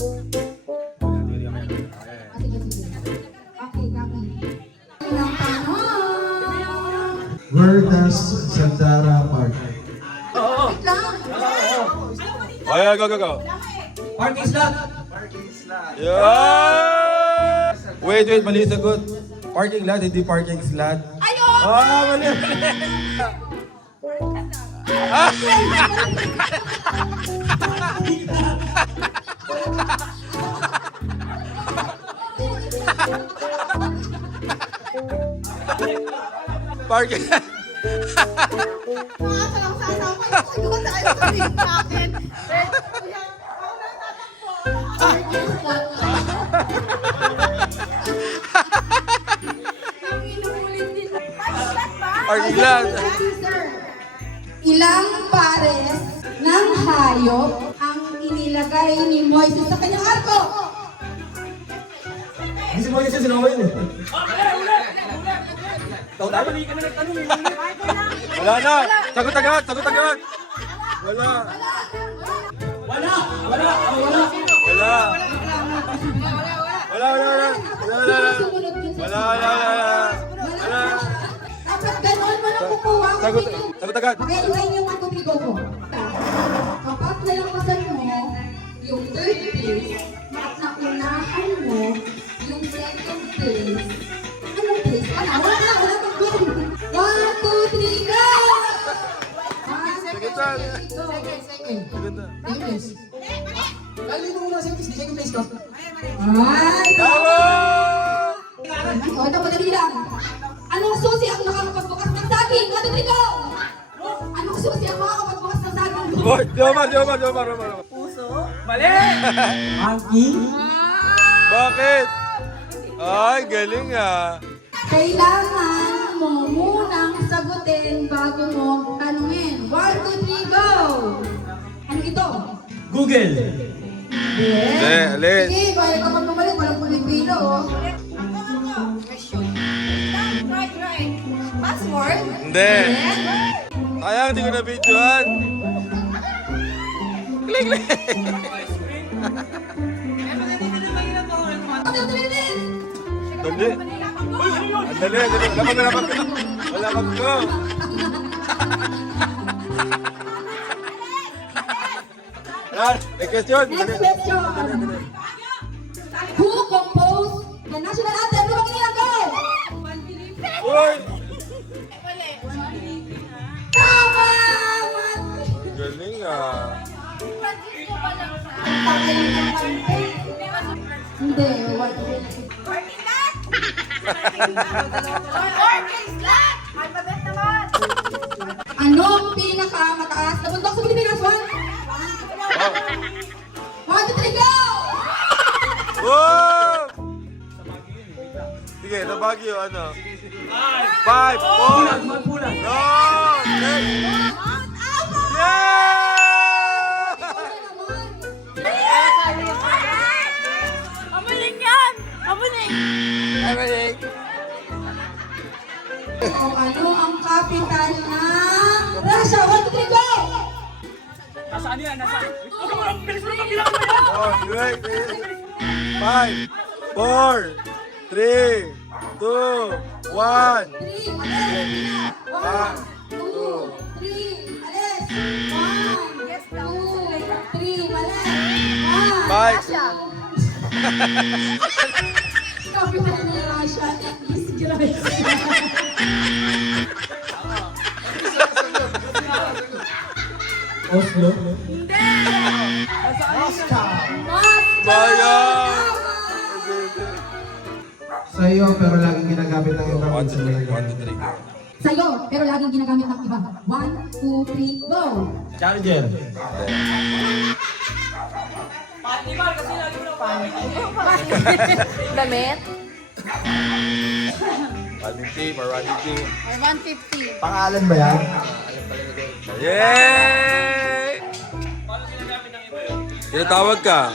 Where does Sandara park? Oh, go. Parking slot. Yeah! Wait, mali sagot. Parking lot, hindi parking slot. Ayun! Mali. Parking. Parking lot. Ilang pares ng hayop ang inilagay ni Moises sa kanyang arko? Hindi si Moises yung sinawa yun eh. Wala na. Sagot agad. Wala. Dapat ganon mo na kukuha. Sagot agad. Pakain yung matubigo ko. Kapag nalakasan mo yung third place at naunahan mo yung second place, anong place? Wala mag-go! 1, 2, 3, go! Second place. Kali mo muna second place ko. Ay! Bravo! O, ito madali lang. Anong susi ang nakakapagbukas ng saging? 1, 2, 3, go! Anong susi ang makakapagbukas ng saging? Boy, Jomar. Monkey. Bakit? Ay, galing ah. Kailangan mo munang sagutin bago mo tanungin. 1, 2, 3, go! Ano ito? Google. Hindi, alis. Sige, kaya ka magpapalik. Walang pumipilo, oh. Password? Hindi. Sayang, hindi ko na-videoan. Klik. Dali. Dali. Lapag ko. Wala ko. Yan, may question. Next question. Who composed the national anthem? Ano bang inilang? Go! Uy! Tama! Galing ah. Hindi, what? Anong pinakamataas na bundok sa Pilipinas? 1, 2, 3, go! Wow! Sige, sa Baguio, ano? 5, 4, Magpulan. no! Yeah! Amuling yan! Amuling! Everything. O ano ang kapital ng Russia? 1, 2, 3, go! Nasaan yan? Nasaan? Oh, great. 5, 4, 3, 2, 1. 3, alis! 1, 2, 3, alis! 1, 2, 3, alis! 5. Kapital ng Russia, disgrace. Oslo. Bayan! Sa'yo, pero laging ginagamit ng iba. 1, 2, 3. Sa'yo, pero laging ginagamit ng iba. 1, 2, 3, go! Challenger. Damit? Running team or running team. Or 150? Pangalan ba yan? Yay! Tinatawag ka.